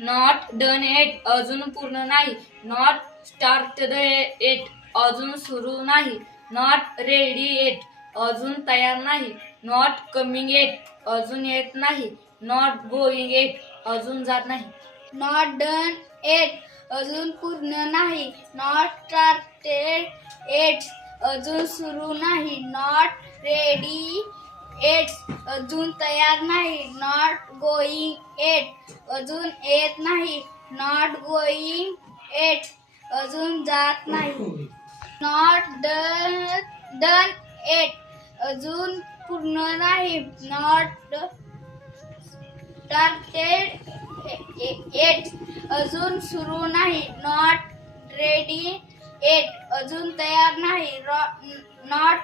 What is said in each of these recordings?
Not done at अजून पूर्ण नाही. नॉट स्टार्टेड एट अजून सुरू नाही. नॉट रेडी एट अजून तयार नाही. नॉट कमिंग एट अजून येत नाही. नॉट गोईंग एट अजून जात नाही. नॉट डन एट अजून पूर्ण नाही. नॉट स्टार्टेड एट अजून सुरू नाही. नॉट रेडी एट अजून तयार नाही. नॉट गोईंग एट अजून येत नाही. नॉट गोईंग एट अजून जात नाही. नॉट डन एट अजून पूर्ण नाही. नॉट स्टार्टेड एट अजून सुरू नाही. नॉट रेडी एट अजून तयार नाही. नॉट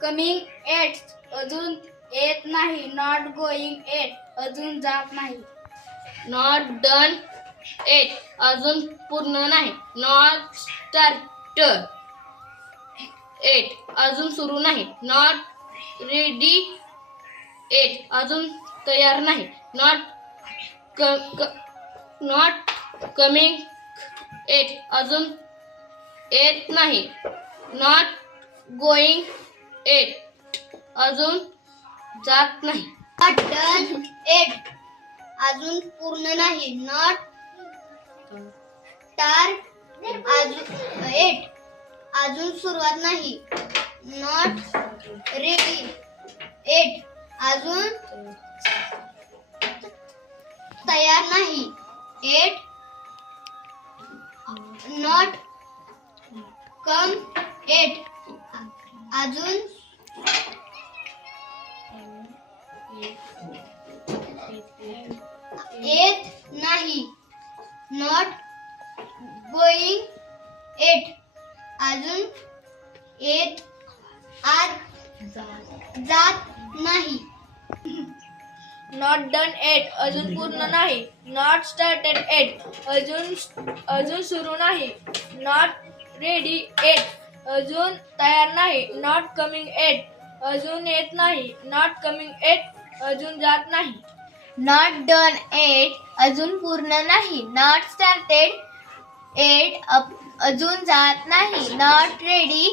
कमिंग एट अजून येत नाही. नॉट गोईंग एट अजून जात नाही. नॉट डन एट अजून पूर्ण नाही. नॉट स्टार्ट एट अजून सुरू नाही. नॉट रेडी एट अजून तयार नाही. नॉट कमिंग एट अजून येत नाही. नॉट गोईंग एट अजून जात नाही. नॉट डन एट अजून पूर्ण नाही. नॉट स्टार्ट एट अजून सुरुवात नाही. नॉट रेडी एट अजून तयार नाही. एट नॉट कम एट अजून येत नाही. नॉट गोईंग एट अजून येत जात नाही. नॉट डन एट अजून पूर्ण नाही. नॉट स्टार्टेड एट अजून सुरू नाही. नॉट रेडी एट अजून तयार नाही. नॉट कमिंग एट अजून येत नाही. नॉट कमिंग एट अजून जात नाही. नॉट डन एट अजून पूर्ण नाही. नॉट स्टार्टेड एट अजून जात नाही. नॉट रेडी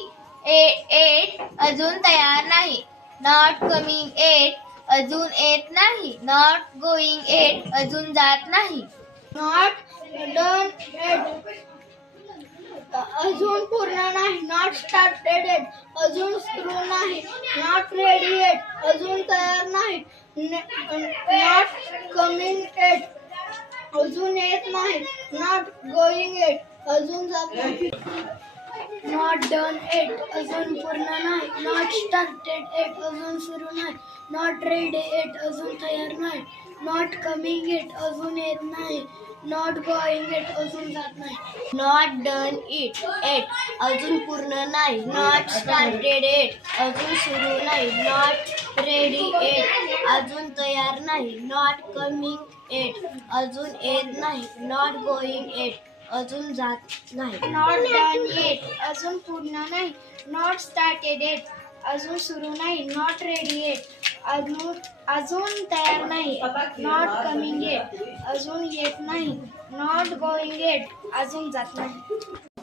एट अजून तयार नाही. नॉट कमिंग एट अजून येत नाही. नॉट गोईंग एट अजून जात नाही. नॉट डन एट अजून पूर्ण नाही. नॉट स्टार्टेड एट अजून सुरू नाही. नॉट रेडी एट अजून तयार नाही. नॉट कमिंग एट अजून येत नाही. नॉट गोईंग एट अजून जात नाही. नॉट डन एट अजून पूर्ण नाही. नॉट स्टार्टेड एट अजून सुरू नाही. नॉट रेडी एट अजून तयार नाही. नॉट कमिंग एट अजून येत नाही. नॉट गोईंग एट अजून जात नाही. नॉट डन एट अजून पूर्ण नाही. नॉट स्टार्टेड एट अजून सुरू नाही. नॉट रेडी एट अजून तयार नाही. नॉट कमिंग एट अजून येत नाही. नॉट गोईंग एट अजून जात नाही. नॉट डन एट अजून पूर्ण नाही. नॉट स्टार्टेड एट अजून सुरू नाही. नॉट रेडी एट अजून तयार नाही. नॉट कमिंग एट अजून येत नाही. नॉट गोईंग एट अजून जात नाही.